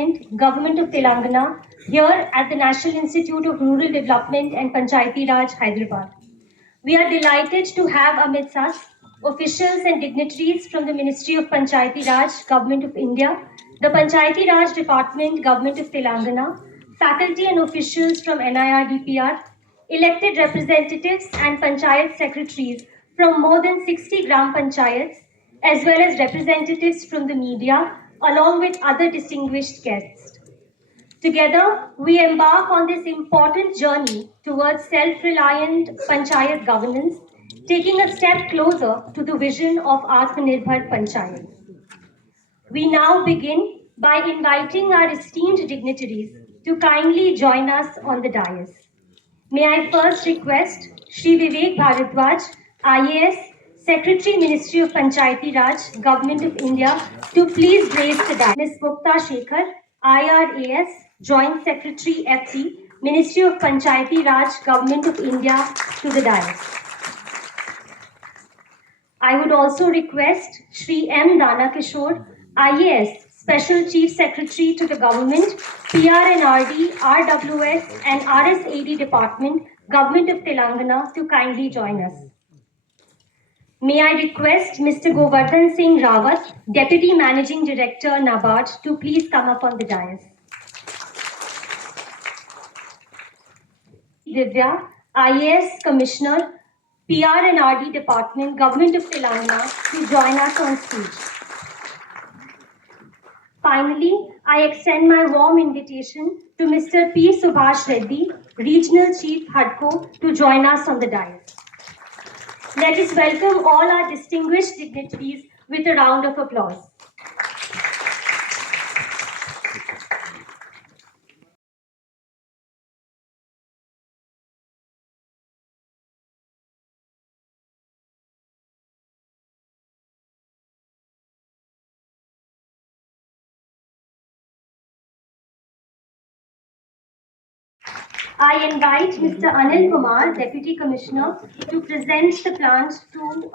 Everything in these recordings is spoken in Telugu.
Department, Government of Telangana, here at the National Institute of Rural Development and Panchayati Raj, Hyderabad. We are delighted to have amidst us officials and dignitaries from the Ministry of Panchayati Raj, Government of India, the Panchayati Raj Department, Government of Telangana, faculty and officials from NIRDPR, elected representatives and Panchayat secretaries from more than 60 Gram Panchayats, as well as representatives from the media, along with other distinguished guests. Together, we embark on this important journey towards self-reliant Panchayat governance, taking a step closer to the vision of Atmanirbhar Panchayat. We now begin by inviting our esteemed dignitaries to kindly join us on the dais. May I first request Shri Vivek Bharadwaj, IAS, Secretary, Ministry of Panchayati Raj, Government of India, to please grace the dais. Ms. Mukta Shekhar, IRAS, Joint Secretary, FT, Ministry of Panchayati Raj, Government of India, to the dais. I would also request Shri M. Dana Kishore, IAS, Special Chief Secretary to the Government, PRNRD, RWS and RSAD Department, Government of Telangana to kindly join us. May I request Mr. Govardhan Singh Rawat, Deputy Managing Director, NABARD, to please come up on the dais. Divya, IAS Commissioner, PRNRD Department, Government of Telangana, to join us on stage. Finally, I extend my warm invitation to Mr. P. Subhash Reddy, Regional Chief HUDCO, to join us on the dais. Let us welcome all our distinguished dignitaries with a round of applause. I invite Mr. Anil Kumar, Deputy Commissioner, to present the plans to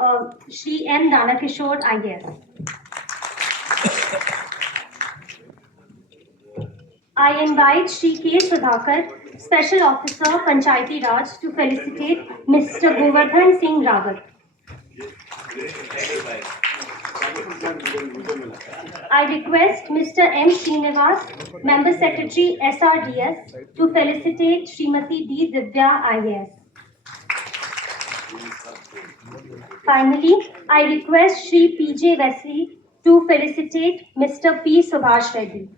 Shri M. Dana Kishore, IAS. I invite Shri K. Sudhakar, Special Officer, Panchayati Raj, to felicitate Mr. Govardhan Singh Rawat. I request Mr. M. Srinivas, Member Secretary, SRDS, to felicitate Srimati D. Divya, IAS. Finally, I request Shri P.J. Wesley to felicitate Mr. P. Subhash Reddy.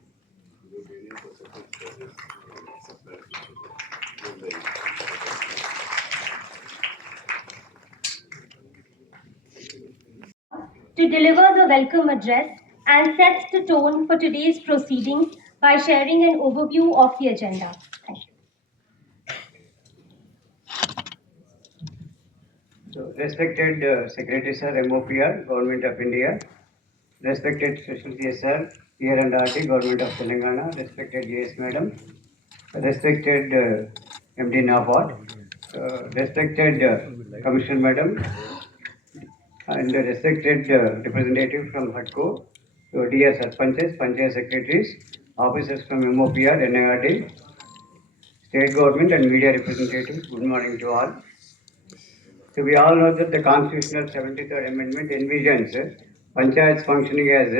To deliver the welcome address and set the tone for today's proceedings by sharing an overview of the agenda. Thank you. So, respected Secretary Sir, MOPR, Government of India, respected Special CSR, PRNRD, Government of Telangana, respected JS Madam, respected MD NABARD, respected Commissioner Madam, and respected representative from HUDCO, dear Sarpanches, Panchayat Secretaries, officers from MOPR, NIRD, State Government and media representatives, good morning to all. So we all know that the Constitutional 73rd Amendment envisions Panchayats functioning as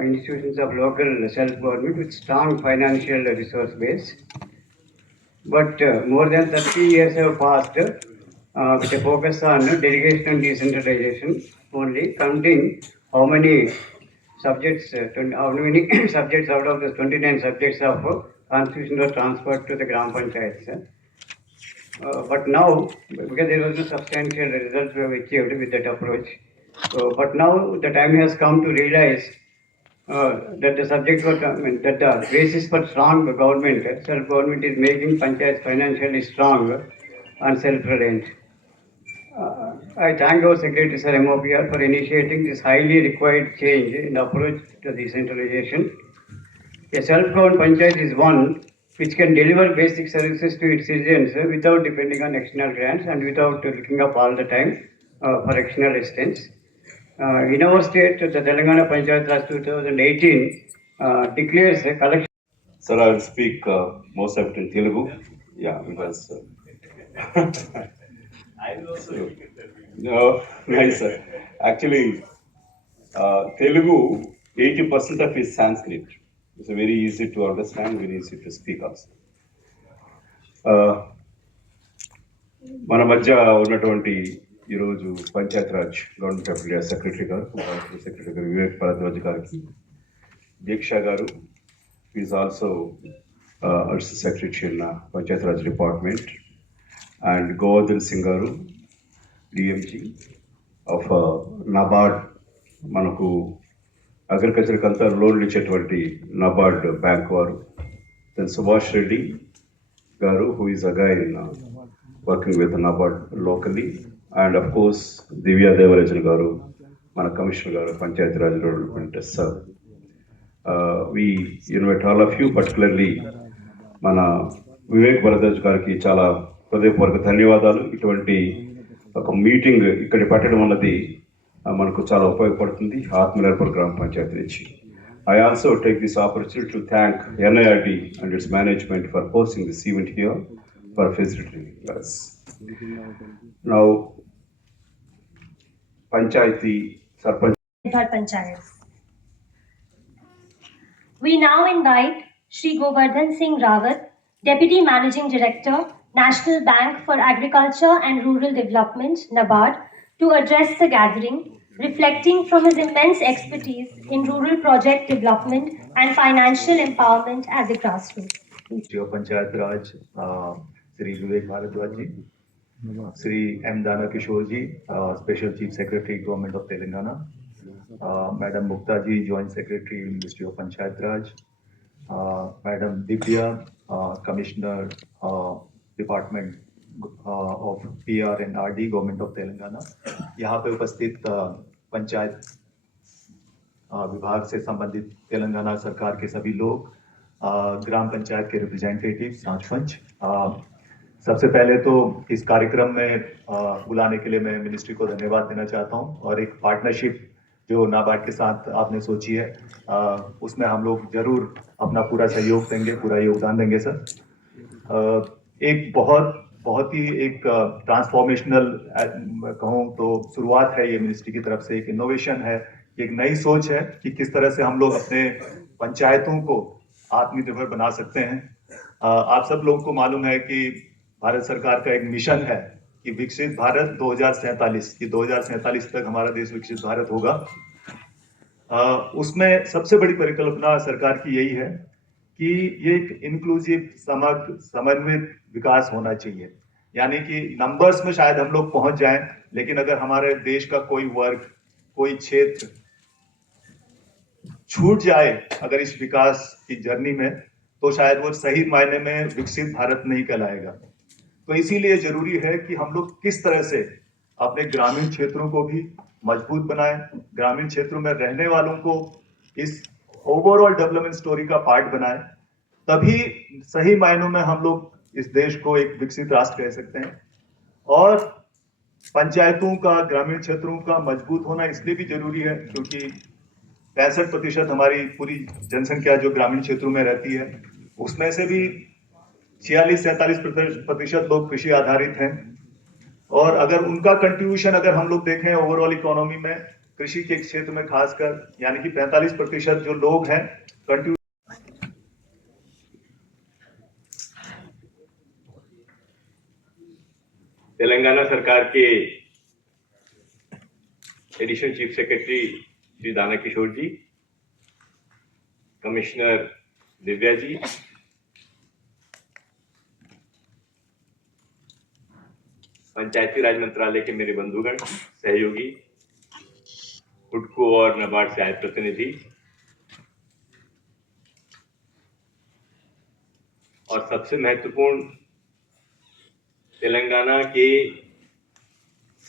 institutions of local self-government with strong financial resource base. But more than 30 years have passed with a focus on delegation and decentralization only, counting how many subjects, how many subjects out of the 29 subjects of Constitution were transferred to the Gram Panchayats. But now, because there was no substantial results we have achieved with that approach, but now the time has come to realize that the subject was, that the basis for strong government, self-government is making panchayats financially strong and self-reliant. I thank our Secretary Sir MOPR for initiating this highly required change in the approach to decentralization. A self-governed panchayat is one which can deliver basic services to its citizens without depending on external grants and without looking up all the time for external assistance. In our state, the Telangana Panchayat Raj 2018 declares a collection. Sir, I will speak most of it in Telugu. Yeah, because I will also speak in Telugu. No, nice, sir. Actually, Telugu, 80% of is Sanskrit. It's very easy to understand, very easy to speak also. మన మధ్య ఉన్నటువంటి ఈరోజు Panchayat Raj government of India secretary గారు వివేక్ భరద్వాజ్ గారికి, దీక్ష గారు is also additional secretary in Panchayat Raj department, and Govardhan Singh గారు డిఎంజీ ఆఫ్ నబార్డ్, మనకు అగ్రికల్చర్కి అంతా లోన్లు ఇచ్చేటువంటి నబార్డ్ బ్యాంక్ వారు, దెన్ సుభాష్ రెడ్డి గారు who is again working with NABARD locally, and of course Divya Devarajan garu, mana commissioner garu, Panchayat Raj Rural Development, sir. We invite all of you, particularly mana Vivek Bharadwaj gariki చాలా హృదయపూర్వక ధన్యవాదాలు. ఇటువంటి ఒక మీటింగ్ ఇక్కడ పెట్టడం అన్నది మనకు చాలా ఉపయోగపడుతుంది ఆత్మనిర్భర్ గ్రామ పంచాయతీ నుంచి. I also take this opportunity to thank NIRD and its management for hosting this event here for facilitating us. Now, Panchayati Sarpanch. Panchayats. We now invite Shri Govardhan Singh Rawat, Deputy Managing Director, National Bank for Agriculture and Rural Development, NABARD, to address the gathering, reflecting from his immense expertise in rural project development and financial empowerment at the grassroots. Shri Panchayat Raj, Shri Vivek Bharadwaj ji, Shri M. Dana Kishore ji, Special Chief Secretary, Government of Telangana, Madam Mukta ji, Joint Secretary, Ministry of Panchayat Raj, Madam Divya, Commissioner, Department of PR and RD, Government of Telangana. यहाँ पे उपस्थित पंचायत विभाग से संबंधित तेलंगाना सरकार के सभी लोग, ग्राम पंचायत के रिप्रेजेंटेटिव, सरपंच, सबसे पहले तो इस कार्यक्रम में बुलाने के लिए मैं मिनिस्ट्री को धन्यवाद देना चाहता हूं, और एक पार्टनरशिप जो नाबार्ड के साथ आपने सोची है उसमें हम लोग जरूर अपना पूरा सहयोग देंगे, पूरा योगदान देंगे सर। एक बहुत ही एक ट्रांसफॉर्मेशनल कहूँ तो शुरुआत है ये मिनिस्ट्री की तरफ से, एक इनोवेशन है, एक नई सोच है कि किस तरह से हम लोग अपने पंचायतों को आत्मनिर्भर बना सकते हैं। आप सब लोगों को मालूम है कि भारत सरकार का एक मिशन है कि विकसित भारत 2047, कि 2047 तक हमारा देश विकसित भारत होगा। उसमें सबसे बड़ी परिकल्पना सरकार की यही है कि ये एक इंक्लूसिव, समग्र, समन्वित विकास होना चाहिए। यानी कि नंबर्स में शायद हम लोग पहुंच जाएं, लेकिन अगर हमारे देश का कोई वर्ग, कोई क्षेत्र छूट जाए अगर इस विकास की जर्नी में, तो शायद वो सही मायने में विकसित भारत नहीं कहलाएगा। तो इसीलिए जरूरी है कि हम लोग किस तरह से अपने ग्रामीण क्षेत्रों को भी मजबूत बनाएं, ग्रामीण क्षेत्रों में रहने वालों को इस ओवरऑल डेवलपमेंट स्टोरी का पार्ट बनाएं, तभी सही मायनों में हम लोग इस देश को एक विकसित राष्ट्र कह सकते हैं। और पंचायतों का, ग्रामीण क्षेत्रों का मजबूत होना इसलिए भी जरूरी है क्योंकि 65% हमारी पूरी जनसंख्या जो ग्रामीण क्षेत्रों में रहती है, उसमें से भी 46-47% लोग कृषि आधारित हैं, और अगर उनका कंट्रीब्यूशन अगर हम लोग देखें ओवरऑल इकोनॉमी में, कृषि के क्षेत्र में खासकर, यानी कि 45% जो लोग हैं कंट्रीब्यूशन। तेलंगाना सरकार के एडिशनल चीफ सेक्रेटरी श्री दाना किशोर जी, कमिश्नर दिव्या जी, पंचायती राज मंत्रालय के मेरे बंधुगण, सहयोगी, हुडको और नाबार्ड से आए प्रतिनिधि, और सबसे महत्वपूर्ण तेलंगाना के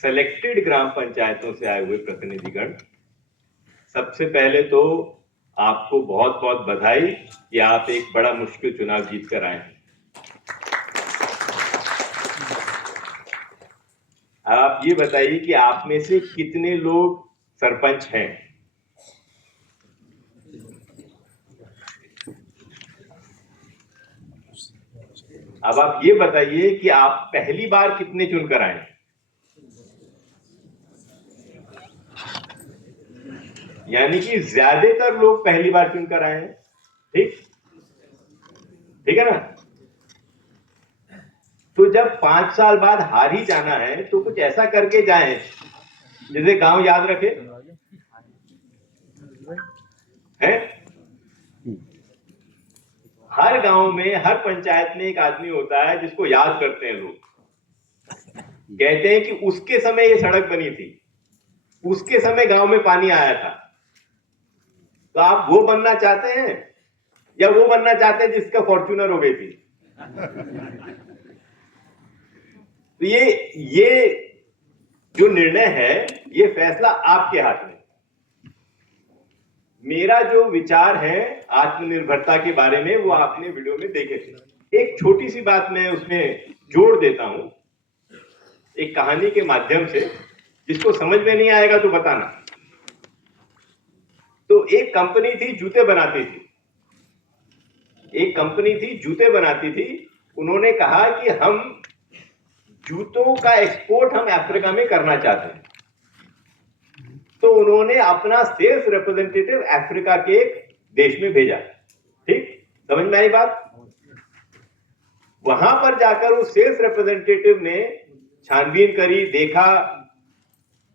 सेलेक्टेड ग्राम पंचायतों से आए हुए प्रतिनिधिगण, सबसे पहले तो आपको बहुत बहुत बधाई कि आप एक बड़ा मुश्किल चुनाव जीत कर आए हैं। आप ये बताइए कि आप में से कितने लोग सरपंच हैं? अब आप ये बताइए कि आप पहली बार कितने चुनकर आए? यानी कि ज्यादातर लोग पहली बार चुनकर आए हैं। ठीक ठीक है ना? तो जब 5 साल बाद हार ही जाना है तो कुछ ऐसा करके जाएं जैसे गांव याद रखे है। हर गांव में, हर पंचायत में एक आदमी होता है जिसको याद करते हैं लोग। कहते हैं कि उसके समय ये सड़क बनी थी, उसके समय गांव में पानी आया था। तो आप वो बनना चाहते हैं या वो बनना चाहते हैं जिसका फॉर्च्यूनर हो गई थी? तो ये जो निर्णय है, ये फैसला आपके हाथ में। मेरा जो विचार है आत्मनिर्भरता के बारे में वो आपने वीडियो में देखे थे। एक छोटी सी बात मैं उसमें जोड़ देता हूं, एक कहानी के माध्यम से। जिसको समझ में नहीं आएगा तो बताना। तो एक कंपनी थी, जूते बनाती थी। एक कंपनी थी, जूते बनाती थी। उन्होंने कहा कि हम जूतों का एक्सपोर्ट हम अफ्रीका में करना चाहते हैं। तो उन्होंने अपना सेल्स रिप्रेजेंटेटिव अफ्रीका के एक देश में भेजा। ठीक, समझ में आई बात? वहां पर जाकर उस सेल्स रिप्रेजेंटेटिव ने छानबीन करी, देखा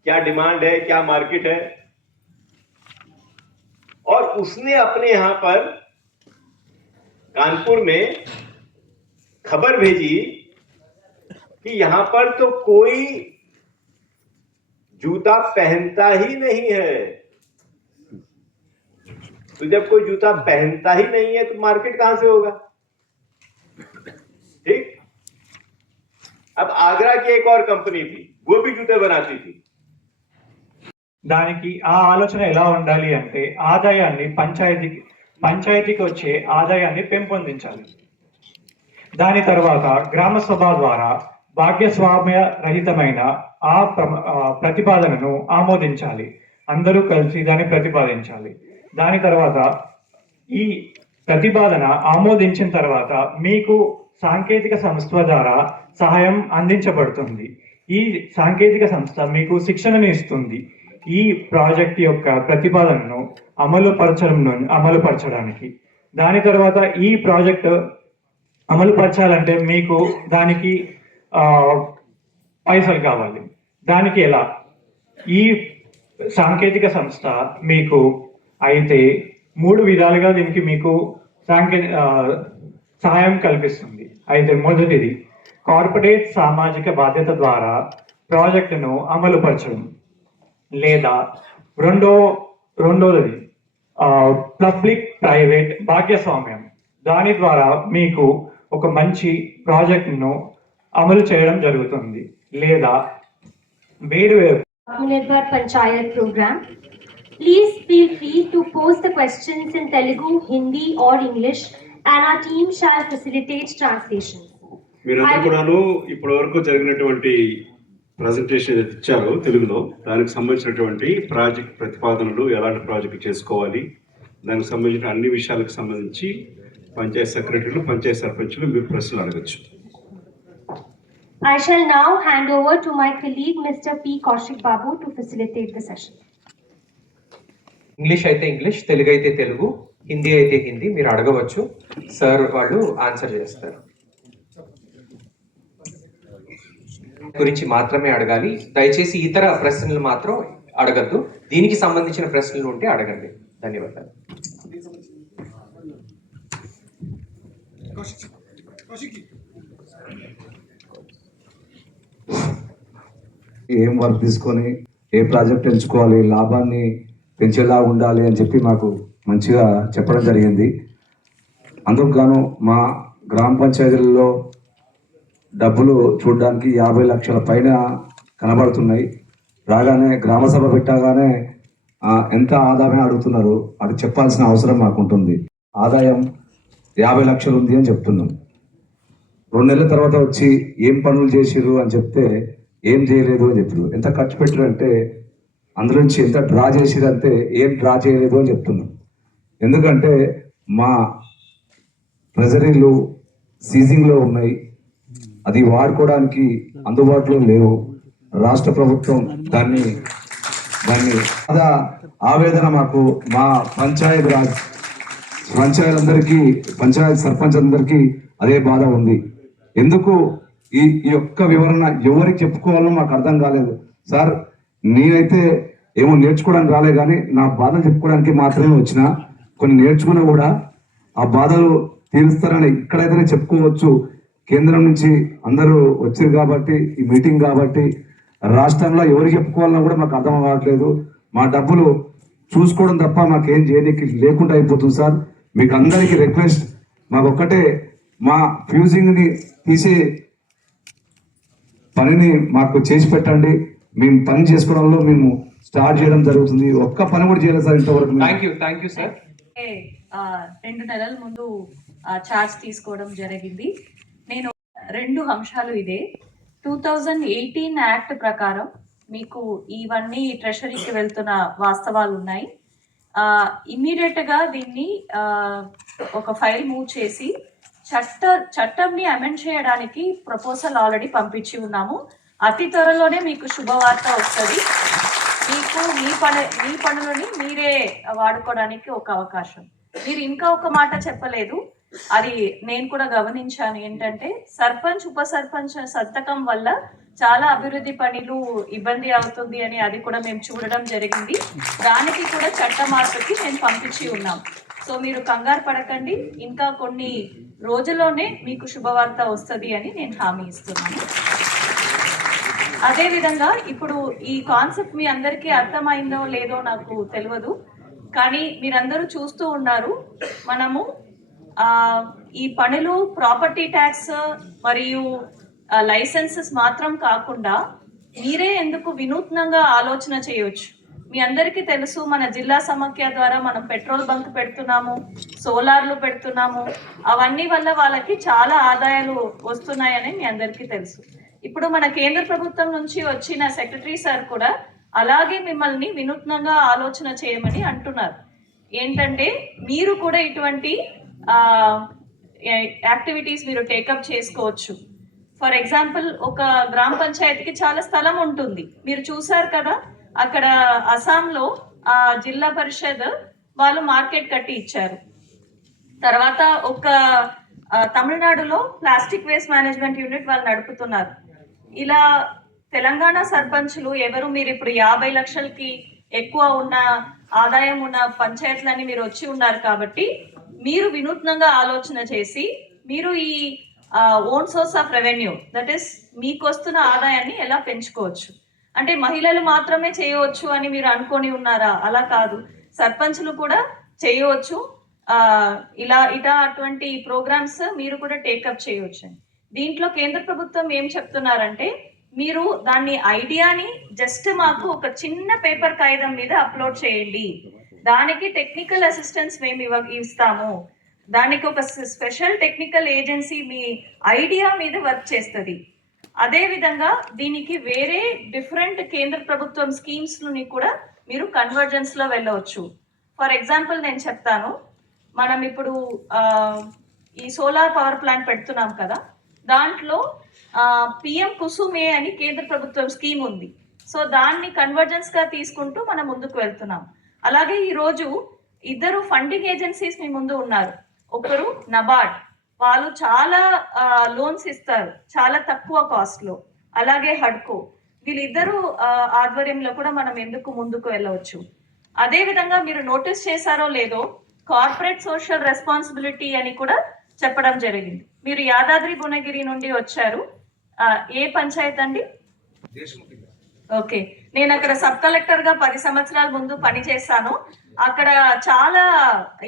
क्या डिमांड है, क्या मार्केट है, और उसने अपने यहां पर कानपुर में खबर भेजी कि यहां पर तो कोई जूता पहनता ही नहीं है। तो जब कोई जूता पहनता ही नहीं है तो मार्केट कहां से होगा? ठीक। अब आगरा की एक और कंपनी थी, वो भी जूते बनाती थी। దానికి ఆ ఆలోచన ఎలా ఉండాలి అంటే ఆదాయాన్ని పంచాయతీకి వచ్చే ఆదాయాన్ని పెంపొందించాలి. దాని తర్వాత గ్రామ సభ ద్వారా భాగ్యస్వామ్య రహితమైన ఆ ప్రతిపాదనను ఆమోదించాలి. అందరూ కలిసి దాన్ని ప్రతిపాదించాలి. దాని తర్వాత ఈ ప్రతిపాదన ఆమోదించిన తర్వాత మీకు సాంకేతిక సంస్థ ద్వారా సహాయం అందించబడుతుంది. ఈ సాంకేతిక సంస్థ మీకు శిక్షణను ఇస్తుంది ఈ ప్రాజెక్ట్ యొక్క ప్రతిపాదనను అమలుపరచడానికి. దాని తర్వాత ఈ ప్రాజెక్ట్ అమలుపరచాలంటే మీకు దానికి పైసలు కావాలి. దానికి ఎలా? ఈ సాంకేతిక సంస్థ మీకు అయితే 3 విధాలుగా దీనికి మీకు సహాయం కల్పిస్తుంది. అయితే మొదటిది కార్పొరేట్ సామాజిక బాధ్యత ద్వారా ప్రాజెక్టును అమలుపరచడం, లేదా రెండోది పబ్లిక్ ప్రైవేట్ భాగ్యస్వామ్యం. దాని ద్వారా మీకు ఒక మంచి ప్రాజెక్టును అమలు చేయడం జరుగుతుంది. లేదా వేరు Atmanirbhar Panchayat program. Please feel free to post the questions in Telugu, Hindi or English and our team shall facilitate translation. మీరందరూ కూడాను ఇప్పటి వరకు జరిగినటువంటి ప్రజెంటేషన్ ఇచ్చారు తెలుగులో. దానికి సంబంధించినటువంటి ప్రాజెక్ట్ ప్రతిపాదనలు, ఎలాంటి ప్రాజెక్టులు చేసుకోవాలి, దానికి సంబంధించిన అన్ని విషయాలకు సంబంధించి పంచాయత్ సెక్రటరీలు, పంచాయత్ సర్పంచులు మీరు ప్రశ్నలు అడగచ్చు. I shall now hand over to my colleague Mr. P. Kaushik Babu to facilitate the session. English అయితే ఇంగ్లీష్, తెలుగు అయితే తెలుగు, హిందీ అయితే హిందీ మీరు అడగవచ్చు. సార్ వాళ్ళు ఆన్సర్ చేస్తారు. గురించి మాత్రమే అడగాలి. దయచేసి ఇతర ప్రశ్నలు మాత్రం అడగద్దు. దీనికి సంబంధించిన ప్రశ్నలు ఉంటే అడగండి. ధన్యవాదాలు. ఏం వర్క్ తీసుకొని ఏ ప్రాజెక్ట్ ఎంచుకోవాలి, లాభాన్ని పెంచేలా ఉండాలి అని చెప్పి మాకు మంచిగా చెప్పడం జరిగింది. అందుకు గాను మా గ్రామ పంచాయతీలలో డబ్బులు చూడడానికి 50 లక్షల పైన కనబడుతున్నాయి. రాగానే గ్రామ సభ పెట్టగానే ఎంత ఆదాయం అడుగుతున్నారు, అది చెప్పాల్సిన అవసరం మాకు ఉంటుంది. ఆదాయం 50 లక్షలు ఉంది అని చెప్తున్నాం. 2 నెలల తర్వాత వచ్చి ఏం పనులు చేసిర్రు అని చెప్తే ఏం చేయలేదు అని చెప్పారు. ఎంత ఖర్చు పెట్టారు అంటే అందులో నుంచి ఎంత డ్రా చేసిరు అంటే ఏం డ్రా చేయలేదు అని చెప్తున్నాం. ఎందుకంటే మా ట్రెజరీలు, సీజింగ్లో ఉన్నాయి, అది వాడుకోవడానికి అందుబాటులో లేవు. రాష్ట్ర ప్రభుత్వం దాన్ని ఆవేదన మాకు మా పంచాయత్ రాజ్ పంచాయత్ సర్పంచ్ అందరికీ అదే బాధ ఉంది. ఎందుకు ఈ యొక్క వివరణ ఎవరికి చెప్పుకోవాలో మాకు అర్థం కాలేదు సార్. నేనైతే ఏమో నేర్చుకోవడానికి రాలే, కానీ నా బాధలు చెప్పుకోవడానికి మాత్రమే వచ్చిన. కొన్ని నేర్చుకున్నా కూడా ఆ బాధలు తీరుస్తారని ఇక్కడైతేనే చెప్పుకోవచ్చు. కేంద్రం నుంచి అందరూ వచ్చారు కాబట్టి, ఈ మీటింగ్ కాబట్టి రాష్ట్రంలో ఎవరికి చెప్పుకోవాలన్నా కూడా మాకు అర్థం అవ్వట్లేదు. మా డబ్బులు చూసుకోవడం తప్ప మాకేం చేయడానికి లేకుండా అయిపోతుంది సార్. మీకు అందరికీ రిక్వెస్ట్, మాకొక్కటే మా ఫ్యూజింగ్ని తీసే పనిని మాకు చేసి పెట్టండి. మేము పని చేసుకోవడంలో మేము స్టార్ట్ చేయడం జరుగుతుంది. ఒక్క పని కూడా చేయలేదు సార్ ఇంతవరకు. Thank you sir. 2 నెలల ముందు చార్జ్ తీసుకోవడం జరిగింది. నేను 2 అంశాలు ఇదే. 2018 యాక్ట్ ప్రకారం మీకు ఇవన్నీ ట్రెషరీకి వెళ్తున్న వాస్తవాలు ఉన్నాయి. ఇమ్మీడియట్ గా దీన్ని ఒక ఫైల్ మూవ్ చేసి చట్టంని అమెండ్ చేయడానికి ప్రపోజల్ ఆల్రెడీ పంపించి ఉన్నాము. అతి త్వరలోనే మీకు శుభవార్త వస్తుంది. మీకు మీ పనులని మీరే వాడుకోవడానికి ఒక అవకాశం. మీరు ఇంకా ఒక మాట చెప్పలేదు, అది నేను కూడా గమనించాను. ఏంటంటే సర్పంచ్ ఉప సర్పంచ్ సంతకం వల్ల చాలా అభివృద్ధి పనులు ఇబ్బంది అవుతుంది అని అది కూడా మేము చూడడం జరిగింది. దానికి కూడా చట్ట మార్పుకి మేము పంపించి ఉన్నాం. సో మీరు కంగారు పడకండి, ఇంకా కొన్ని రోజుల్లోనే మీకు శుభవార్త వస్తుంది అని నేను హామీ ఇస్తున్నాను. అదేవిధంగా ఇప్పుడు ఈ కాన్సెప్ట్ మీ అందరికీ అర్థమైందో లేదో నాకు తెలియదు, కానీ మీరందరూ చూస్తూ ఉన్నారు. మనము ఈ పనులు ప్రాపర్టీ ట్యాక్స్ మరియు లైసెన్సెస్ మాత్రం కాకుండా మీరే ఎందుకు వినూత్నంగా ఆలోచన చేయవచ్చు. మీ అందరికీ తెలుసు, మన జిల్లా సమాఖ్య ద్వారా మనం పెట్రోల్ బంక్ పెడుతున్నాము, సోలార్లు పెడుతున్నాము. అవన్నీ వల్ల వాళ్ళకి చాలా ఆదాయాలు వస్తున్నాయని మీ అందరికీ తెలుసు. ఇప్పుడు మన కేంద్ర ప్రభుత్వం నుంచి వచ్చిన సెక్రటరీ సార్ కూడా అలాగే మిమ్మల్ని వినూత్నంగా ఆలోచన చేయమని అంటున్నారు. ఏంటంటే మీరు కూడా ఇటువంటి యాక్టివిటీస్ మీరు టేకప్ చేసుకోవచ్చు. ఫర్ ఎగ్జాంపుల్, ఒక గ్రామ పంచాయతీకి చాలా స్థలం ఉంటుంది. మీరు చూసారు కదా, అక్కడ అస్సాంలో జిల్లా పరిషత్ వాళ్ళు మార్కెట్ కట్టి ఇచ్చారు. తర్వాత ఒక తమిళనాడులో ప్లాస్టిక్ వేస్ట్ మేనేజ్మెంట్ యూనిట్ వాళ్ళు నడుపుతున్నారు. ఇలా తెలంగాణ సర్పంచులు ఎవరు, మీరు ఇప్పుడు 50 లక్షలకి ఎక్కువ ఉన్న ఆదాయం ఉన్న పంచాయతీలన్నీ మీరు వచ్చి ఉన్నారు కాబట్టి మీరు వినూత్నంగా ఆలోచన చేసి మీరు ఈ own source of revenue, that is మీకు వస్తున్న ఆదాయాన్ని ఎలా పెంచుకోవచ్చు. అంటే మహిళలు మాత్రమే చేయవచ్చు అని మీరు అనుకొని ఉన్నారా? అలా కాదు, సర్పంచులు కూడా చేయవచ్చు. అటువంటి ప్రోగ్రామ్స్ మీరు కూడా టేకప్ చేయవచ్చు. దీంట్లో కేంద్ర ప్రభుత్వం ఏం చెప్తున్నారంటే, మీరు దాన్ని ఐడియాని జస్ట్ మాకు ఒక చిన్న పేపర్ కాగితం మీద అప్లోడ్ చేయండి, దానికి టెక్నికల్ అసిస్టెన్స్ మేము ఇస్తాము, దానికి ఒక స్పెషల్ టెక్నికల్ ఏజెన్సీ మీ ఐడియా మీద వర్క్ చేస్తుంది. అదేవిధంగా దీనికి వేరే డిఫరెంట్ కేంద్ర ప్రభుత్వం స్కీమ్స్ని కూడా మీరు కన్వర్జెన్స్లో వెళ్ళవచ్చు. ఫర్ ఎగ్జాంపుల్ నేను చెప్తాను, మనం ఇప్పుడు ఈ సోలార్ పవర్ ప్లాంట్ పెడుతున్నాం కదా, దాంట్లో పిఎం కుసుమే అని కేంద్ర ప్రభుత్వం స్కీమ్ ఉంది. సో దాన్ని కన్వర్జెన్స్గా తీసుకుంటూ మనం ముందుకు వెళ్తున్నాం. అలాగే ఈరోజు 2 ఫండింగ్ ఏజెన్సీస్ మీ ముందు ఉన్నారు. ఒకరు నబార్డ్, వాళ్ళు చాలా లోన్స్ ఇస్తారు చాలా తక్కువ కాస్ట్లో. అలాగే హడ్కో, వీళ్ళిద్దరూ ఆధ్వర్యంలో కూడా మనం ఎందుకు ముందుకు వెళ్ళవచ్చు. అదేవిధంగా మీరు నోటీస్ చేశారో లేదో, కార్పొరేట్ సోషల్ రెస్పాన్సిబిలిటీ అని కూడా చెప్పడం జరిగింది. మీరు యాదాద్రి భువనగిరి నుండి వచ్చారు. ఏ పంచాయత్ అండి? ఓకే, నేను అక్కడ సబ్ కలెక్టర్గా 10 సంవత్సరాల ముందు పనిచేస్తాను. అక్కడ చాలా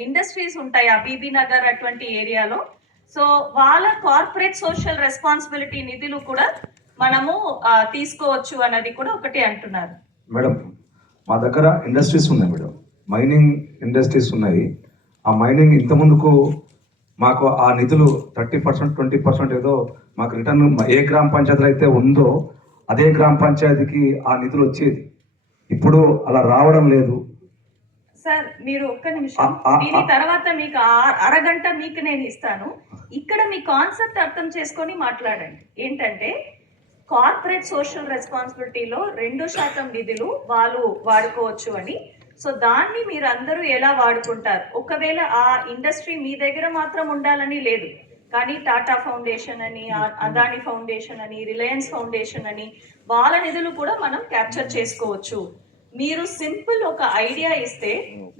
ఇండస్ట్రీస్ ఉంటాయి ఆ బీబీ నగర్ అటువంటి ఏరియాలో. సో వాళ్ళ కార్పొరేట్ సోషల్ రెస్పాన్సిబిలిటీ నిధులు కూడా మనము తీసుకోవచ్చు అన్నది కూడా ఒకటి అంటున్నారు. మేడం, మా దగ్గర ఇండస్ట్రీస్ ఉన్నాయి మేడం, మైనింగ్ ఇండస్ట్రీస్ ఉన్నాయి. ఆ మైనింగ్ ఇంత ముందుకు మాకు ఆ నిధులు 30%, 20% ఏదో మాకు రిటర్న్ ఏ గ్రామ పంచాయతీలో అయితే ఉందో అదే గ్రామ పంచాయతీకి ఆ నిధులు వచ్చేది. ఇప్పుడు అలా రావడం లేదు. సార్ మీరు ఒక్క నిమిషం, దీని తర్వాత మీకు అరగంట మీకు నేను ఇస్తాను. ఇక్కడ మీ కాన్సెప్ట్ అర్థం చేసుకొని మాట్లాడండి. ఏంటంటే కార్పొరేట్ సోషల్ రెస్పాన్సిబిలిటీలో 2% నిధులు వాళ్ళు వాడుకోవచ్చు అని. సో దాన్ని మీరు అందరూ ఎలా వాడుకుంటారు? ఒకవేళ ఆ ఇండస్ట్రీ మీ దగ్గర మాత్రం ఉండాలని లేదు, కానీ టాటా ఫౌండేషన్ అని, అదాని ఫౌండేషన్ అని, రిలయన్స్ ఫౌండేషన్ అని వాళ్ళ నిధులు కూడా మనం క్యాప్చర్ చేసుకోవచ్చు. మీరు సింపుల్ ఒక ఐడియా ఇస్తే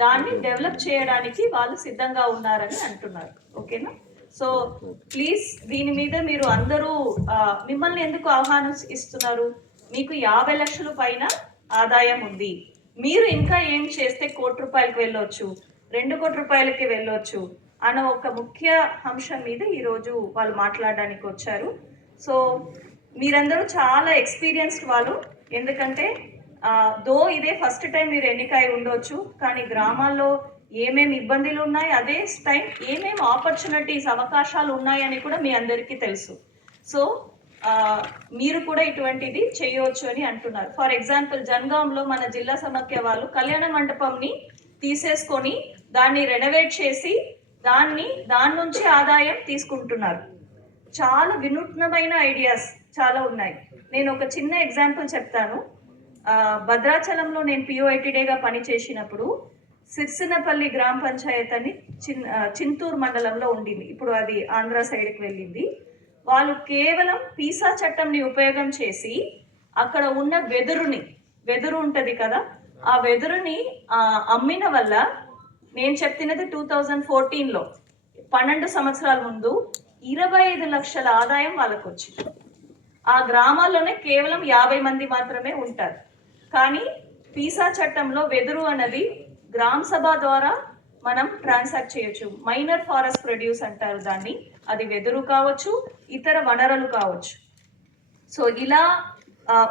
దాన్ని డెవలప్ చేయడానికి వాళ్ళు సిద్ధంగా ఉన్నారని అంటున్నారు. ఓకేనా? సో ప్లీజ్ దీని మీద మీరు అందరూ మిమ్మల్ని ఎందుకు ఆహ్వానిస్తున్నారు? మీకు 50 లక్షల పైన ఆదాయం ఉంది, మీరు ఇంకా ఏం చేస్తే ₹1 కోటి వెళ్ళొచ్చు, ₹2 కోట్లకి వెళ్ళొచ్చు అన్న ఒక ముఖ్య అంశం మీద ఈరోజు వాళ్ళు మాట్లాడడానికి వచ్చారు. సో మీరందరూ చాలా ఎక్స్పీరియన్స్డ్ వాళ్ళు, ఎందుకంటే ఇదే ఫస్ట్ టైం మీరు ఎన్నికై ఉండొచ్చు, కానీ గ్రామాల్లో ఏమేమి ఇబ్బందులు ఉన్నాయి, అదే టైం ఏమేమి ఆపర్చునిటీస్ అవకాశాలు ఉన్నాయని కూడా మీ అందరికీ తెలుసు. సో మీరు కూడా ఇటువంటిది చేయవచ్చు అని అంటున్నారు. ఫర్ ఎగ్జాంపుల్ జనగాంలో మన జిల్లా సమాఖ్య వాళ్ళు కళ్యాణ మండపంని తీసేసుకొని దాన్ని రెనోవేట్ చేసి దాని నుంచి ఆదాయం తీసుకుంటున్నారు. చాలా వినూత్నమైన ఐడియాస్ చాలా ఉన్నాయి. నేను ఒక చిన్న ఎగ్జాంపుల్ చెప్తాను. భద్రాచలంలో నేను POITDగా పనిచేసినప్పుడు సిర్సినపల్లి గ్రామ పంచాయత్ అని చింతూరు మండలంలో ఉండింది, ఇప్పుడు అది ఆంధ్ర సైడ్కి వెళ్ళింది. వాళ్ళు కేవలం పీసా చట్టంని ఉపయోగం చేసి అక్కడ ఉన్న వెదురు ఉంటుంది కదా, ఆ వెదురుని అమ్మిన వల్ల, నేను చెప్తున్నది 2014లో 12 సంవత్సరాల ముందు 25 లక్షల ఆదాయం వాళ్ళకు వచ్చింది. ఆ గ్రామాల్లోనే కేవలం 50 మంది మాత్రమే ఉంటారు, కానీ పీసా చట్టంలో వెదురు అన్నది గ్రామ సభ ద్వారా మనం ట్రాన్సాక్ట్ చేయొచ్చు. మైనర్ ఫారెస్ట్ ప్రొడ్యూస్ అంటారు దాన్ని, అది వెదురు కావచ్చు, ఇతర వనరులు కావచ్చు. సో ఇలా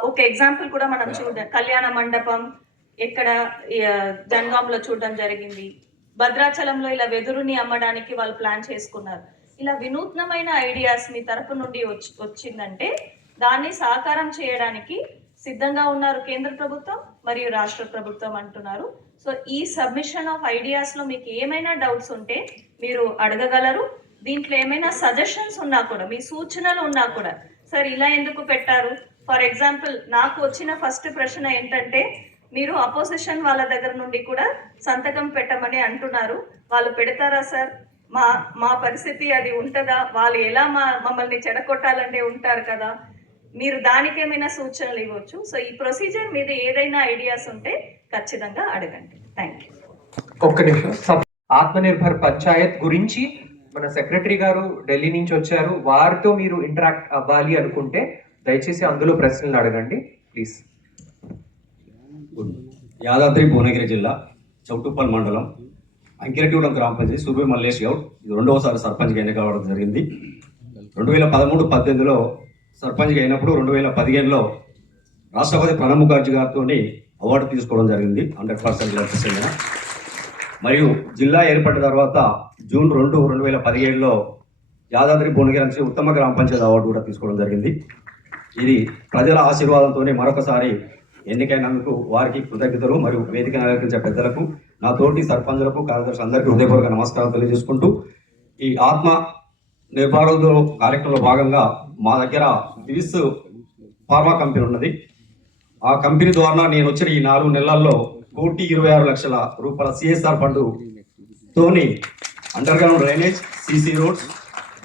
ఒక ఎగ్జాంపుల్ కూడా మనం చూద్దాం. కళ్యాణ మండపం ఎక్కడ జనగాంలో చూడడం జరిగింది, భద్రాచలంలో ఇలా వెదురుని అమ్మడానికి వాళ్ళు ప్లాన్ చేసుకున్నారు. ఇలా వినూత్నమైన ఐడియాస్ మీ తరపు నుండి వచ్చిందంటే దాన్ని సాకారం చేయడానికి సిద్ధంగా ఉన్నారు కేంద్ర ప్రభుత్వం మరియు రాష్ట్ర ప్రభుత్వం అంటున్నారు. సో ఈ సబ్మిషన్ ఆఫ్ ఐడియాస్లో మీకు ఏమైనా డౌట్స్ ఉంటే మీరు అడగగలరు. దీంట్లో ఏమైనా సజెషన్స్ ఉన్నా కూడా, మీ సూచనలు ఉన్నా కూడా, సార్ ఇలా ఎందుకు పెట్టారు? ఫర్ ఎగ్జాంపుల్ నాకు వచ్చిన ఫస్ట్ ప్రశ్న ఏంటంటే, మీరు అపోజిషన్ వాళ్ళ దగ్గర నుండి కూడా సంతకం పెట్టమని అంటున్నారు, వాళ్ళు పెడతారా సార్? మా పరిస్థితి అది ఉంటుందా? వాళ్ళు ఎలా మమ్మల్ని చెడగొట్టాలంటే ఉంటారు కదా, మీరు దానికి ఏమైనా సూచనలు ఇవ్వచ్చు. సో ఈ ప్రొసీజర్ మీద ఏదైనా ఐడియాస్ ఉంటే ఖచ్చితంగా అడగండి. Thank you. ఒక్క నిమిషం. ఆత్మనిర్భర్ పంచాయత్ గురించి మన సెక్రటరీ గారు ఢిల్లీ నుంచి వచ్చారు, వారితో మీరు ఇంటరాక్ట్ అవ్వాలి అనుకుంటే దయచేసి అందులో ప్రశ్నలు అడగండి ప్లీజ్. యాదాద్రి భువనగిరి జిల్లా చౌటుప్పల్ మండలం అంకిరెడ్డిగూడెం గ్రామ పంచాయతీ సూర్య మల్లేష్ గౌడ్. ఇది 2వసారి సర్పంచ్గా ఎన్నిక కావడం జరిగింది. 2013-18లో సర్పంచ్గా అయినప్పుడు 2015లో రాష్ట్రపతి ప్రణబ్ ముఖర్జీ గారితో అవార్డు తీసుకోవడం జరిగింది 100% మరియు జిల్లా ఏర్పడిన తర్వాత జూన్ 2, 2017లో యాదాద్రి భువనగిరి నుంచి ఉత్తమ గ్రామ పంచాయతీ అవార్డు కూడా తీసుకోవడం జరిగింది. ఇది ప్రజల ఆశీర్వాదంతోనే మరొకసారి ఎన్నికైనందుకు వారికి కృతజ్ఞతలు మరియు వేదిక నిర్వహించే పెద్దలకు, నా తోటి సర్పంచులకు, కార్యదర్శి అందరికీ హృదయపూర్వక నమస్కారం తెలియజేసుకుంటూ, ఈ ఆత్మ నిర్భారోధ కార్యక్రమంలో భాగంగా మా దగ్గర దివిస్ ఫార్మా కంపెనీ ఉన్నది. ఆ కంపెనీ ద్వారా నేను వచ్చిన ఈ 4 నెలల్లో ₹126,00,000 CSR ఫండ్తోని underground drainage, CC roads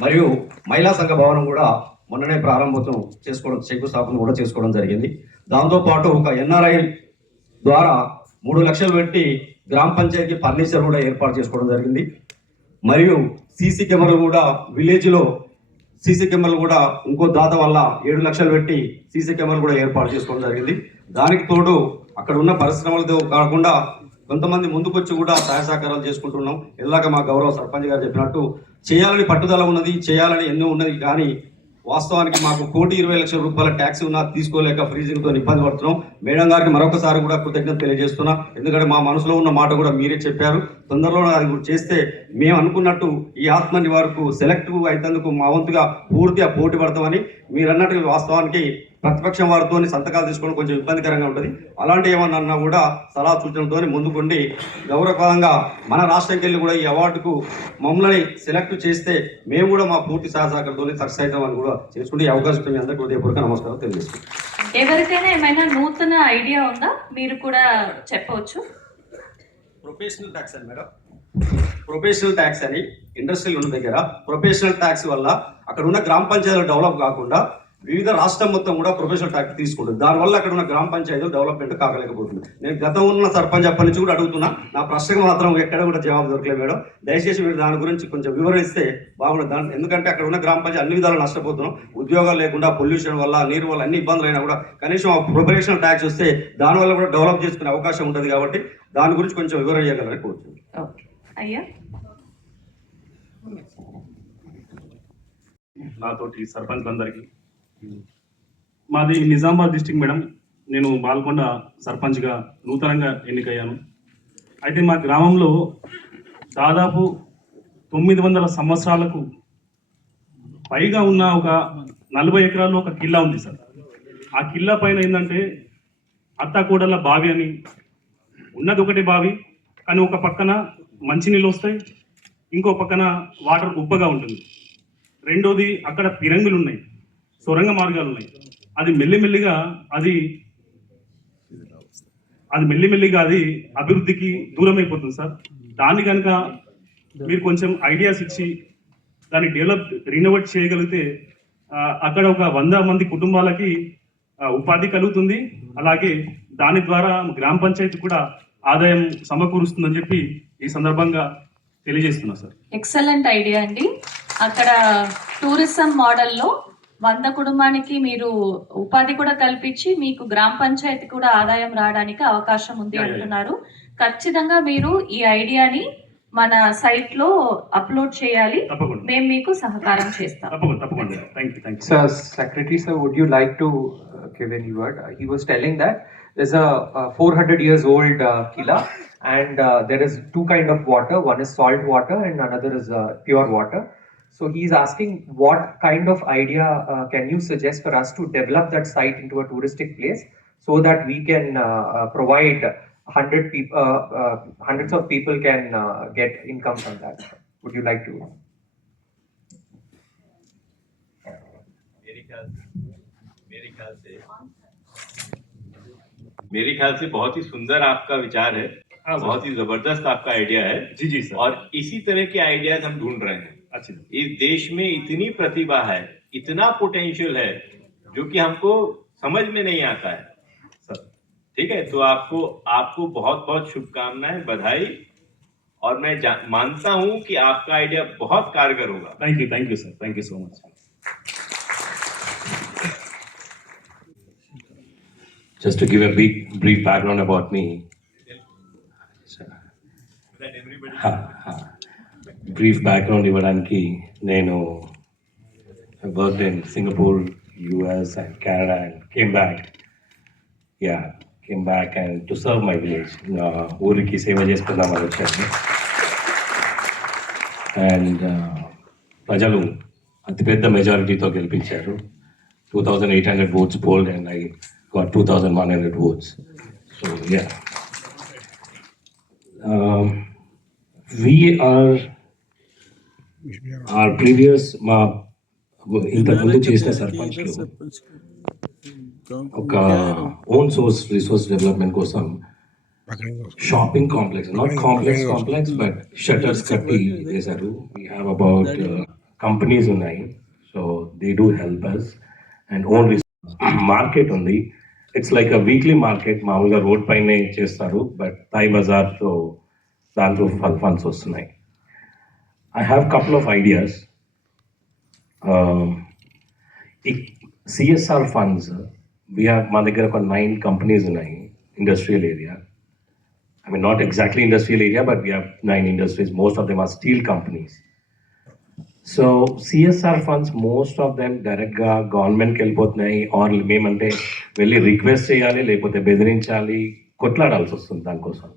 మరియు మహిళా సంఘ భవనం కూడా మొన్ననే ప్రారంభోత్సవం చేసుకోవడం, శంకుస్థాపన కూడా చేసుకోవడం జరిగింది. దాంతోపాటు ఒక NRI ద్వారా 3 లక్షలు పెట్టి గ్రామ పంచాయతీకి ఫర్నిచర్ కూడా ఏర్పాటు చేసుకోవడం జరిగింది. మరియు సీసీ కెమెరాలు కూడా విలేజ్లో సీసీ కెమెరాలు కూడా ఇంకో దాత వల్ల 7 లక్షలు పెట్టి సీసీ కెమెరాలు కూడా ఏర్పాటు చేసుకోవడం జరిగింది. దానికి తోడు అక్కడ ఉన్న పరిశ్రమలతో కాకుండా కొంతమంది ముందుకొచ్చి కూడా సహాయ సహకారాలు చేసుకుంటున్నాం. ఇలాగ మా గౌరవ సర్పంచ్ గారు చెప్పినట్టు చేయాలని పట్టుదల ఉన్నది, చేయాలని ఎన్నో ఉన్నది, కానీ వాస్తవానికి మాకు ₹1,20,00,000 ట్యాక్స్ ఉన్నా తీసుకోలేక ఫ్రీజింగ్తో ఇబ్బంది పడుతున్నాం. మేడం గారికి మరొకసారి కూడా కృతజ్ఞత తెలియజేస్తున్నా, ఎందుకంటే మా మనసులో ఉన్న మాట కూడా మీరే చెప్పారు. తొందరలో అది చేస్తే మేము అనుకున్నట్టు ఈ ఆత్మ నివారణకు సెలెక్ట్ అయినందుకు మా వంతుగా పూర్తిగా పోటీ పడతామని మీరు అన్నట్టు వాస్తవానికి ప్రతిపక్షం వారితో సంతకాలు తీసుకోవడం కొంచెం ఇబ్బందికరంగా ఉంటుంది. అలాంటి ఏమన్నా అన్నా కూడా సలహా సూచనలతో ముందుకుండి గౌరవప్రదంగా మన రాష్ట్రంకి వెళ్ళి కూడా ఈ అవార్డుకు మమ్మల్ని సెలెక్ట్ చేస్తే మేము కూడా మా పూర్తి సహకారంతో సక్సెస్ అవుతామని కూడా చేసుకుంటే ఈ అవకాశం మీ అందరికీ హృదయపూర్వక నమస్కారం తెలియజేస్తున్నాను. ఎవరికైనా ఏమైనా నూతన ఐడియా ఉందా? మీరు కూడా చెప్పవచ్చు. ప్రొఫెషనల్ ట్యాక్స్ అని మేడం, ప్రొఫెషనల్ ట్యాక్స్ అని ఇండస్ట్రియల్ ఉన్న దగ్గర ప్రొఫెషనల్ ట్యాక్స్ వల్ల అక్కడ ఉన్న గ్రామ పంచాయతీలు డెవలప్ కాకుండా వివిధ రాష్ట్రం మొత్తం కూడా ప్రొఫెషనల్ ట్యాక్స్ తీసుకుంటుంది. దానివల్ల అక్కడ ఉన్న గ్రామ పంచాయతీలు డెవలప్మెంట్ కాగలేకపోతుంది. నేను గతం ఉన్న సర్పంచ్ అప్పటి నుంచి కూడా అడుగుతున్నా, నా ప్రశ్నకు మాత్రం ఎక్కడ కూడా జవాబు దొరకలేదు మేడం. దయచేసి మీరు దాని గురించి కొంచెం వివరిస్తే బాగుంటుంది. ఎందుకంటే అక్కడ ఉన్న గ్రామ పంచాయతీ అన్ని విధాలు నష్టపోతున్నాం. ఉద్యోగాలు లేకుండా, పొల్యూషన్ వల్ల, నీరు వల్ల అన్ని ఇబ్బందులు అయినా కూడా కనీసం ఆ ప్రొఫెషనల్ ట్యాక్స్ వస్తే దానివల్ల కూడా డెవలప్ చేసుకునే అవకాశం ఉంటుంది. కాబట్టి దాని గురించి కొంచెం వివరణ ఇవ్వగలరని కోరుతున్నాను. అయ్యా, నాతోటి సర్పంచ్లందరికీ, మాది నిజామాబాద్ డిస్టిక్ మేడం. నేను బాల్కొండ సర్పంచ్గా నూతనంగా ఎన్నికయ్యాను. అయితే మా గ్రామంలో దాదాపు 900 సంవత్సరాలకు పైగా ఉన్న ఒక 40 ఎకరాల్లో ఒక కిల్లా ఉంది సార్. ఆ కిల్లా పైన ఏంటంటే అత్తాకోడళ్ళ బావి అని ఉన్నది ఒకటి బావి, కానీ ఒక పక్కన మంచినీళ్ళు వస్తాయి, ఇంకో పక్కన వాటర్ ఉప్పగా ఉంటుంది. రెండోది అక్కడ పిరంగులు ఉన్నాయి, సొరంగ మార్గాలు ఉన్నాయి. అది మెల్లిమెల్లిగా అది అభివృద్ధికి దూరం అయిపోతుంది సార్. దాన్ని కనుక మీరు కొంచెం ఐడియాస్ ఇచ్చి దాన్ని రినోవేట్ చేయగలిగితే అక్కడ ఒక 100 మంది కుటుంబాలకి ఉపాధి కలుగుతుంది. అలాగే దాని ద్వారా గ్రామ పంచాయతీ కూడా ఆదాయం సమకూరుస్తుందని చెప్పి ఈ సందర్భంగా తెలియజేస్తున్నా సార్. ఎక్సలెంట్ ఐడియా అండి. అక్కడ టూరిజం మోడల్లో 100 కుటుంబానికి మీరు ఉపాధి కూడా కల్పించి మీకు గ్రామ పంచాయతీ కూడా ఆదాయం రావడానికి అవకాశం ఉంది అంటున్నారు. ఖచ్చితంగా మీరు ఈ ఐడియాని మన సైట్ లో అప్లోడ్ చేయాలి. మేము మీకు సహకారం చేస్తాం. Sir, Secretary sir, would you like to give any word? He was telling that there's a 400 years old killa, and there is two kind of water. One is salt water and another is pure water. So he's asking what kind of idea can you suggest for us to develop that site into a touristic place so that we can provide hundreds of people can get income from that. Would you like to? मेरे ख्याल से बहुत ही सुंदर आपका विचार है, बहुत ही जबरदस्त आपका आइडिया है। जी जी सर। और इसी तरह के आइडियाज हम ढूंढ रहे हैं। अच्छा, इस देश में इतनी प्रतिभा है, इतना पोटेंशियल है जो कि हमको समझ में नहीं आता है सर। ठीक है, तो आपको बहुत बहुत शुभकामनाएं, बधाई, और मैं मानता हूं कि आपका आइडिया बहुत कारगर होगा। Thank you sir, thank you so much. Just to give a brief background about me. Brief background ఇవ్వడానికి నేను worked in Singapore, US and Canada and came back and to serve my village. ఊరికి సేవ చేసుకుందామని వచ్చాను. And ప్రజలు అతిపెద్ద మెజారిటీతో గెలిపించారు. 2,800 votes polled and I got 2,100 votes. So yeah. We are our previous ఇంతకుముందు చేసిన సర్పంచ్లు ఒక ఓన్ సోర్స్ రిసోర్స్ డెవలప్మెంట్ కోసం shopping complex, not complex but shutters కట్టి వేశారు. వీ హ్యావ్ అబౌట్ కంపెనీస్ ఉన్నాయి, so they do help us. And own market ఉంది. It's like a weekly market. మామూలుగా రోడ్ పైనే చేస్తారు, బట్ థాయ్ బజార్తో దాంట్లో ఫండ్స్ వస్తున్నాయి. I have couple of ideas. CSR funds మా దగ్గర ఒక 9 కంపెనీస్ ఉన్నాయి industrial area. I mean, not exactly industrial area, but we have 9 industries. Most of them are steel companies. So CSR funds, most of them direct ga government ki vellipotunayi, or memante velli request cheyali lekapothe bedirinchali, kotladalsi vastundi dan kosam.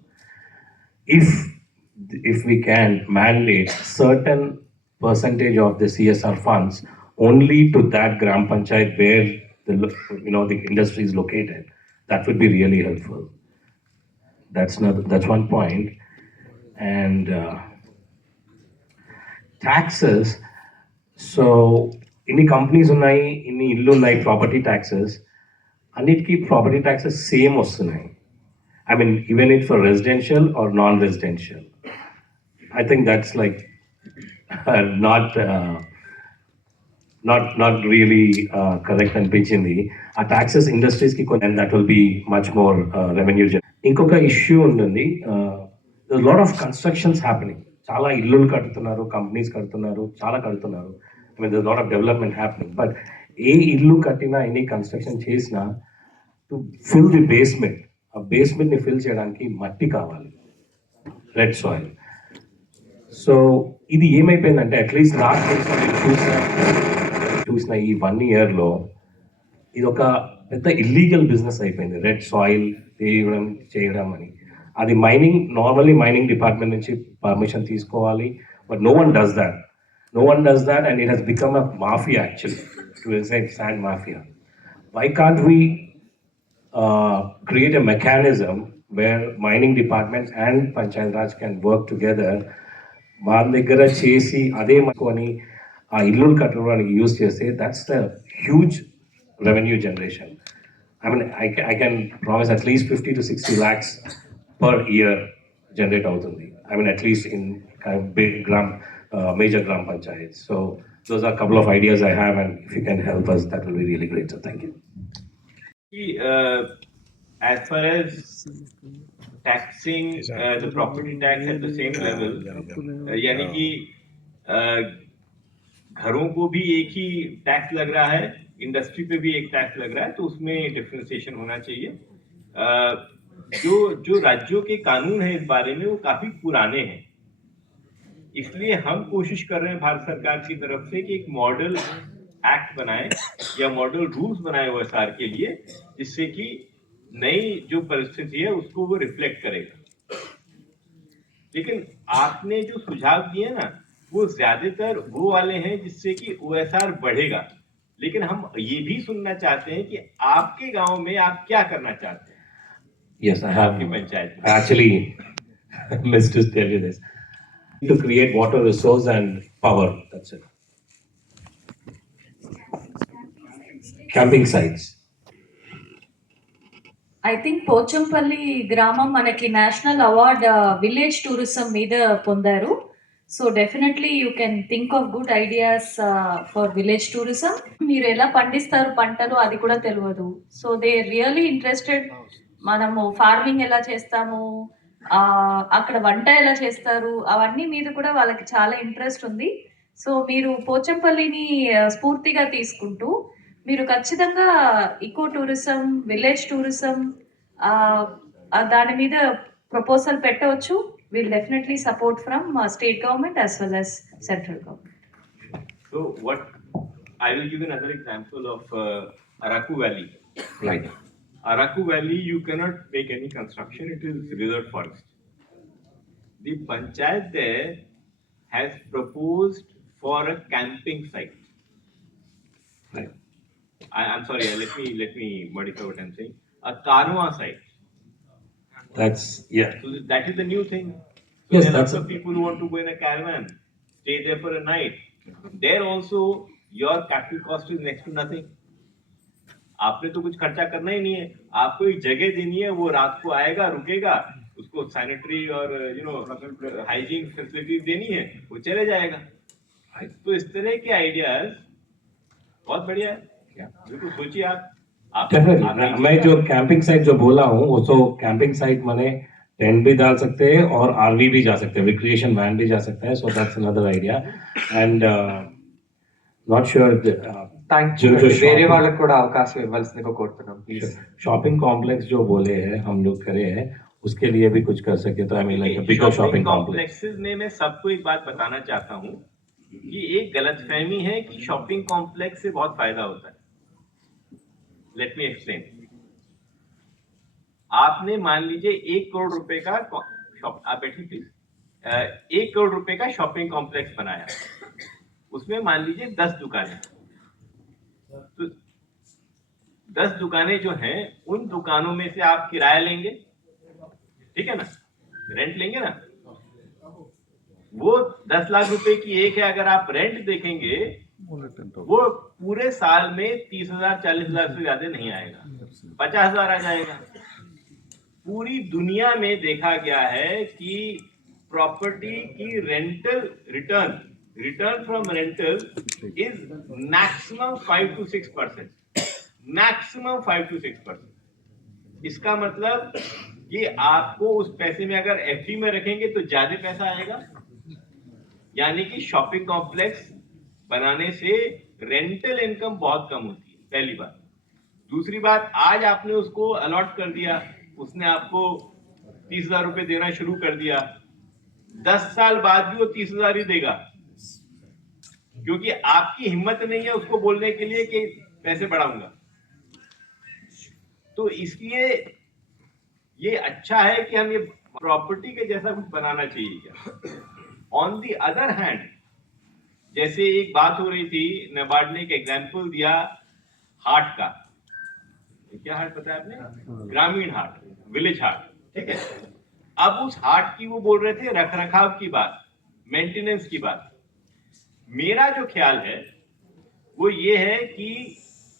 If we can mandate certain percentage of the CSR funds only to that gram panchayat where the industry is located. That would be really helpful. That's one point. And taxes. So ఇన్ని కంపెనీస్ ఉన్నాయి, ఇన్ని ఇల్లు ఉన్నాయి, ప్రాపర్టీ ట్యాక్సెస్ అన్నిటికీ ప్రాపర్టీ ట్యాక్సెస్ సేమ్ వస్తున్నాయి. I mean, even it for residential or non-residential. I think that's like not really correct అనిపించింది. ఆ taxes industries కి and that will be much more revenue. ఇంకొక ఇష్యూ ఉంటుంది. There's a lot of constructions happening. చాలా ఇల్లులు కడుతున్నారు, కంపెనీస్ కడుతున్నారు, చాలా కడుతున్నారు. I mean, there's a lot of development happening. But ఏ ఇల్లు కట్టినా, ఎనీ కన్స్ట్రక్షన్ చేసినా to fill the basement, ఆ బేస్మెంట్ని ఫిల్ చేయడానికి మట్టి కావాలి, రెడ్ సాయిల్. సో ఇది ఏమైపోయిందంటే అట్లీస్ట్ నాకు చూసిన ఈ 1 yearలో ఇది ఒక పెద్ద ఇల్లీగల్ బిజినెస్ అయిపోయింది, రెడ్ సాయిల్ చేయడం అని. అది నార్మల్లీ మైనింగ్ డిపార్ట్మెంట్ నుంచి పర్మిషన్ తీసుకోవాలి, but no one does that and it has become a mafia actually, to say sand mafia. Why can't we create a mechanism where mining department and Panchayat Raj can work together? మన దగ్గర చేసి అదే అనుకొని ఆ ఇల్లు కట్టడానికి యూజ్ చేస్తే that's the huge revenue generation. I mean, I can promise at least 50 to 60 lakhs per year generate అవుతుంది. I mean, at least in big major gram panchayats. So those are a couple of ideas I have, and if you can help us, that will be really great. So thank you. As far as taxing the property tax at the same level, यानी कि घरों को भी एक ही टैक्स लग रहा है, इंडस्ट्री पे भी एक टैक्स लग रहा है, तो उसमें डिफरेंशिएशन होना चाहिए. जो राज्यों के कानून है इस बारे में वो काफी पुराने हैं, इसलिए हम कोशिश कर रहे हैं भारत सरकार की तरफ से कि एक मॉडल एक्ट बनाए या मॉडल रूल्स बनाए OSR के लिए, जिससे कि नई जो परिस्थिति है उसको वो रिफ्लेक्ट करेगा. लेकिन आपने जो सुझाव दिए ना वो ज्यादातर वो वाले हैं जिससे कि OSR बढ़ेगा, लेकिन हम ये भी सुनना चाहते हैं कि आपके गांव में आप क्या करना चाहते हैं. Yes, I have. आपकी पंचायत में. I actually missed to tell you this. To create water resource and power, that's it. Camping sites. I think Pochampally గ్రామం మనకి నేషనల్ అవార్డ్ విలేజ్ టూరిజం మీద పొందారు. So definitely you can think of good ideas for village tourism. మీరు ఎలా పండిస్తారు పంటలు అది కూడా తెలియదు. So they really interested. మనము ఫార్మింగ్ ఎలా చేస్తాము, అక్కడ వంట ఎలా చేస్తారు, అవన్నీ మీద కూడా వాళ్ళకి చాలా ఇంట్రెస్ట్ ఉంది. సో మీరు పోచంపల్లిని స్ఫూర్తిగా తీసుకుంటూ మీరు ఖచ్చితంగా ఈకో టూరిజం, విలేజ్ టూరిజం దాని మీద ప్రపోజల్ పెట్టవచ్చు. Will definitely support from state government as well as central government. So what I will give another example of Araku Valley. Right. Araku Valley, you cannot make any construction, it is reserve forest. The panchayat there has proposed for a camping site. Right. I'm sorry, let me modify what I'm saying. A Karwa site. That's, yeah. So that is the new thing. So Yes, there are that's lots of people who want to go in a caravan, stay there for a night. There also, your capital cost is next to nothing. आपने तो कुछ खर्चा करना ही नहीं है, आपको एक जगह देनी है, वो रात को आएगा, रुकेगा, उसको सैनिटरी और हाइजीन फैसिलिटीज देनी है, वो चले जाएगा. तो इस तरह के आइडियाज बहुत बढ़िया है. बिल्कुल सोचिए आप डेफिनेटली. मैं जो कैंपिंग साइट जो बोला हूँ वो तो कैंपिंग साइट माने टेंट भी डाल सकते हैं और आरवी भी जा सकते हैं, रिक्रिएशन वैन भी जा सकता है. So that's another idea. And not sure thank you. వేరే వాళ్ళకి కూడా అవకాశం ఇవ్వాల్సిందిగా కోరుతున్నాం ప్లీజ్. शॉपिंग कॉम्प्लेक्स जो बोले हैं हम लोग करे हैं, उसके लिए भी कुछ कर सके तो I mean like bigger shopping complex. Complexes में मैं सबको एक बात बताना चाहता हूँ कि एक गलतफहमी है कि शॉपिंग कॉम्प्लेक्स से बहुत फायदा होता है. Let me explain. आपने मान लीजिए 1 करोड़ रुपए का आप बैठिए प्लीज, 1 करोड़ रुपए का शॉपिंग कॉम्प्लेक्स बनाया, उसमें मान लीजिए 10 दुकानें. तो 10 दुकानें जो हैं उन दुकानों में से आप किराया लेंगे, ठीक है ना, रेंट लेंगे ना, वो 10 लाख रुपए की एक है। अगर आप रेंट देखेंगे वो पूरे साल में 30,000 40,000 से ज्यादा नहीं आएगा, 50,000 आ जाएगा। पूरी दुनिया में देखा गया है कि प्रॉपर्टी की rental return from rental is maximum 5 to 6%, maximum 5 to 6%। इसका मतलब कि आपको उस पैसे में अगर एफडी में रखेंगे तो ज्यादा पैसा आएगा, यानी कि शॉपिंग कॉम्प्लेक्स बनाने से रेंटल इनकम बहुत कम होती है, पहली बात। दूसरी बात, आज आपने उसको अलॉट कर दिया, उसने आपको 30,000 रुपए देना शुरू कर दिया, 10 साल बाद भी वो 30,000 ही देगा, क्योंकि आपकी हिम्मत नहीं है उसको बोलने के लिए कि पैसे बढ़ाऊंगा। तो इसलिए ये अच्छा है कि हम ये प्रॉपर्टी के जैसा कुछ बनाना चाहिए क्या। ऑन दी अदर हैंड, जैसे एक बात हो रही थी, नाबार्ड ने एक एग्जाम्पल दिया हाट का, क्या हाट पता है आपने, ग्रामीण हाट, विलेज हाट, ठीक है। अब उस हाट की वो बोल रहे थे रखरखाव की बात, मेंटेनेंस की बात। मेरा जो ख्याल है वो ये है कि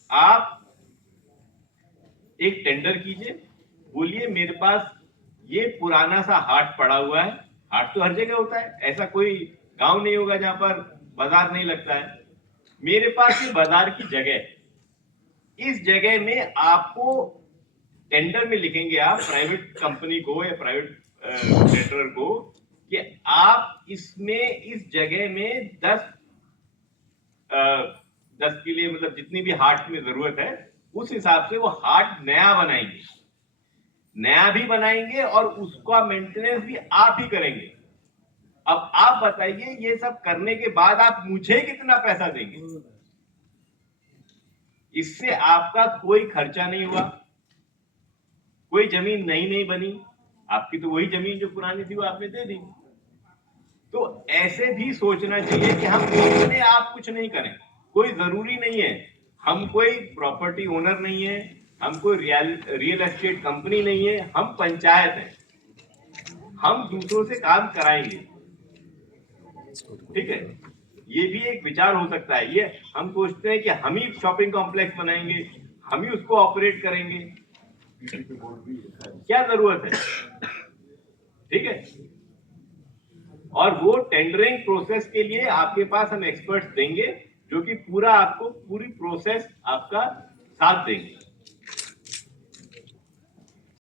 आप एक टेंडर कीजिए, बोलिए मेरे पास ये पुराना सा हाट पड़ा हुआ है। हाट तो हर जगह होता है, ऐसा कोई गांव नहीं होगा जहां पर बाजार नहीं लगता है। मेरे पास ये बाजार की जगह है, इस जगह में आपको टेंडर में लिखेंगे आप प्राइवेट कंपनी को या प्राइवेट टेंडर को कि आप इसमें इस जगह में 10 के लिए मतलब जितनी भी हाट में जरूरत है उस हिसाब से वो हाट नया बनाएंगे, नया भी बनाएंगे और उसका मेंटेनेंस भी आप ही करेंगे। अब आप बताइए ये सब करने के बाद आप मुझे कितना पैसा देंगे। इससे आपका कोई खर्चा नहीं हुआ, कोई जमीन नई नहीं बनी, आपकी तो वही जमीन जो पुरानी थी वो आपने दे दी। तो ऐसे भी सोचना चाहिए कि हम अपने आप कुछ नहीं करें। कोई जरूरी नहीं है, हम कोई प्रॉपर्टी ओनर नहीं है, हम कोई रियल एस्टेट कंपनी नहीं है, हम पंचायत हैं, हम दूसरों से काम कराएंगे, ठीक है। ये भी एक विचार हो सकता है। ये हम सोचते हैं कि हम ही शॉपिंग कॉम्प्लेक्स बनाएंगे, हम ही उसको ऑपरेट करेंगे, क्या जरूरत है, ठीक है। और वो टेंडरिंग प्रोसेस के लिए आपके पास हम एक्सपर्ट्स देंगे जो कि पूरा आपको पूरी प्रोसेस आपका साथ देंगे।